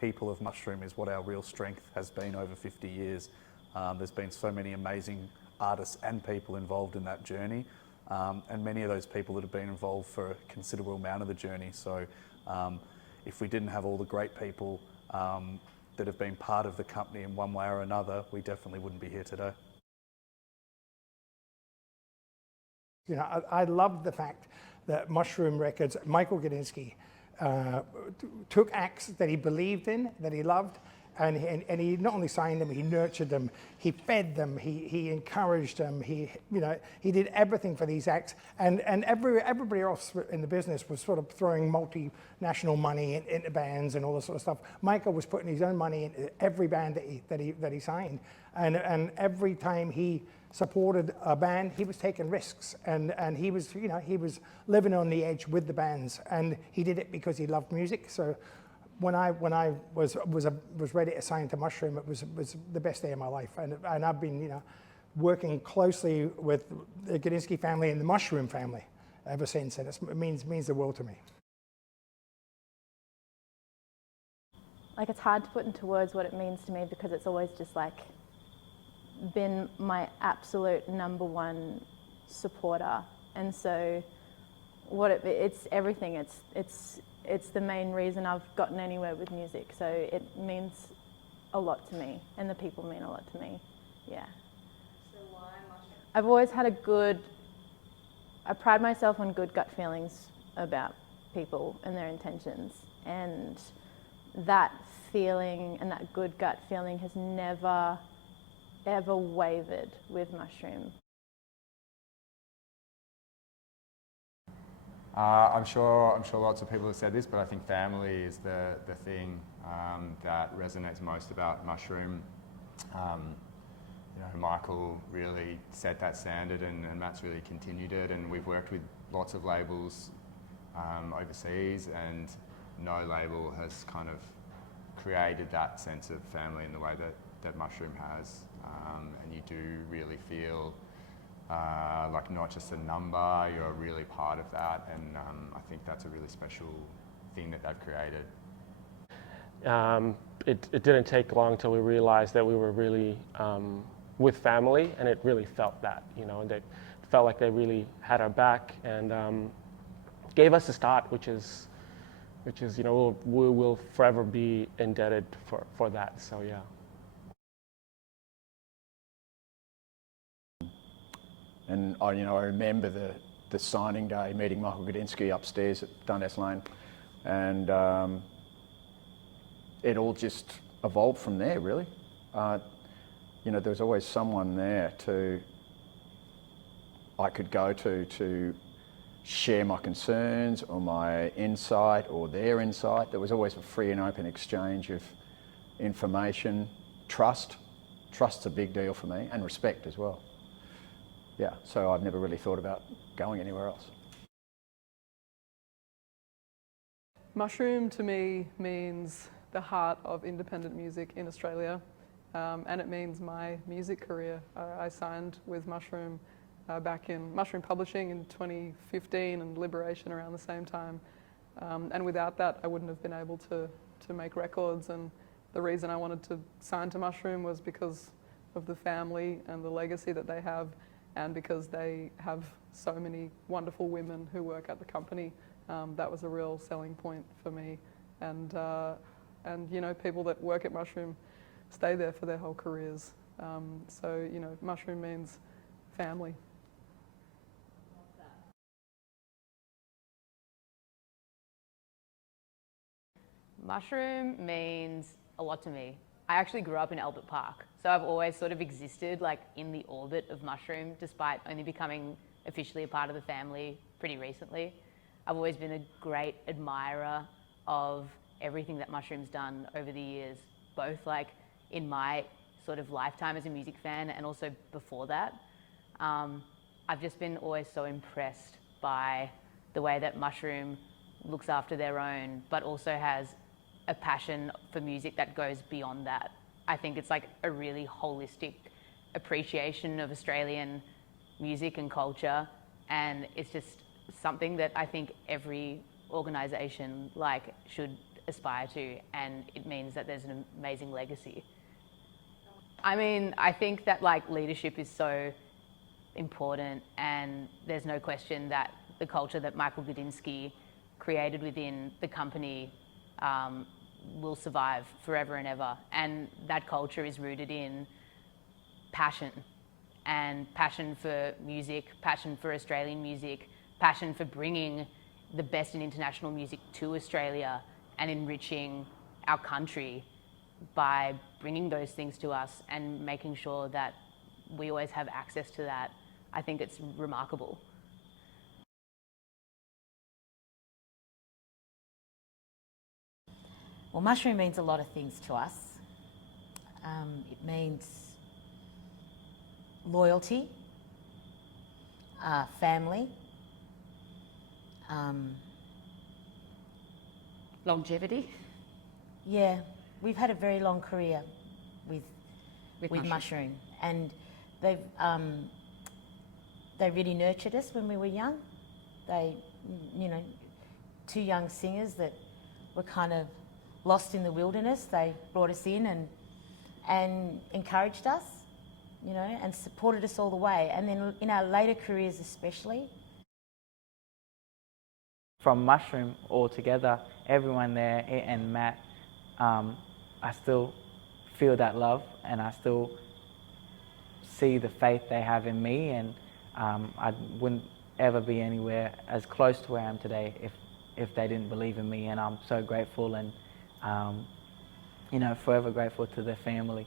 people of Mushroom is what our real strength has been over 50 years. There's been so many amazing artists and people involved in that journey, and many of those people that have been involved for a considerable amount of the journey. So if we didn't have all the great people that have been part of the company in one way or another, we definitely wouldn't be here today. You know, I love the fact that Mushroom Records, Michael Gudinski, took acts that he believed in, that he loved, and he not only signed them, he nurtured them, he fed them, he encouraged them, he did everything for these acts, and everybody else in the business was sort of throwing multinational money into bands and all this sort of stuff. Michael was putting his own money into every band that he signed, and every time he supported a band, he was taking risks, and he was living on the edge with the bands, and he did it because he loved music. So when I was ready to sign to Mushroom, it was the best day of my life, and I've been working closely with the Gudinski family and the Mushroom family ever since, and it means the world to me. Like, it's hard to put into words what it means to me, because it's always just like been my absolute #1 supporter, and so it's everything. It's the main reason I've gotten anywhere with music. So it means a lot to me, and the people mean a lot to me. Yeah. So why Mushroom? I've always had I pride myself on good gut feelings about people and their intentions, and that feeling and that good gut feeling has never ever wavered with Mushroom. I'm sure lots of people have said this, but I think family is the thing that resonates most about Mushroom. Michael really set that standard, and Matt's really continued it, and we've worked with lots of labels overseas, and no label has kind of created that sense of family in the way that Mushroom has. And you do really feel like not just a number, you're really part of that, and I think that's a really special thing that they've created. It didn't take long till we realized that we were really with family, and it really felt that, and they felt like they really had our back, and gave us a start, which is we will forever be indebted for that. So yeah. And I remember the signing day, meeting Michael Gudinski upstairs at Dundas Lane, and it all just evolved from there, really. There was always someone there I could go to share my concerns or my insight or their insight. There was always a free and open exchange of information, trust. Trust's a big deal for me, and respect as well. Yeah, so I've never really thought about going anywhere else. Mushroom to me means the heart of independent music in Australia, and it means my music career. I signed with Mushroom back in Mushroom Publishing in 2015, and Liberation around the same time. And without that, I wouldn't have been able to make records. And the reason I wanted to sign to Mushroom was because of the family and the legacy that they have, and because they have so many wonderful women who work at the company. That was a real selling point for me. And people that work at Mushroom stay there for their whole careers. So Mushroom means family. Mushroom means a lot to me. I actually grew up in Albert Park, so I've always sort of existed like in the orbit of Mushroom, despite only becoming officially a part of the family pretty recently. I've always been a great admirer of everything that Mushroom's done over the years, both like in my sort of lifetime as a music fan and also before that. I've just been always so impressed by the way that Mushroom looks after their own, but also has a passion for music that goes beyond that. I think it's like a really holistic appreciation of Australian music and culture, and it's just something that I think every organisation should aspire to, and it means that there's an amazing legacy. I mean, I think that like leadership is so important, and there's no question that the culture that Michael Gudinski created within the company will survive forever and ever. And that culture is rooted in passion, and passion for music, passion for Australian music, passion for bringing the best in international music to Australia and enriching our country by bringing those things to us and making sure that we always have access to that. I think it's remarkable. Well, Mushroom means a lot of things to us. It means loyalty, family, Longevity yeah, we've had a very long career with with Mushroom, and they really nurtured us when we were young. They, you know, two young singers that were kind of lost in the wilderness. They brought us in and encouraged us, you know, and supported us all the way. And then in our later careers especially. From Mushroom altogether, everyone there and Matt, I still feel that love, and I still see the faith they have in me, and I wouldn't ever be anywhere as close to where I am today if they didn't believe in me, and I'm so grateful and, you know, forever grateful to their family.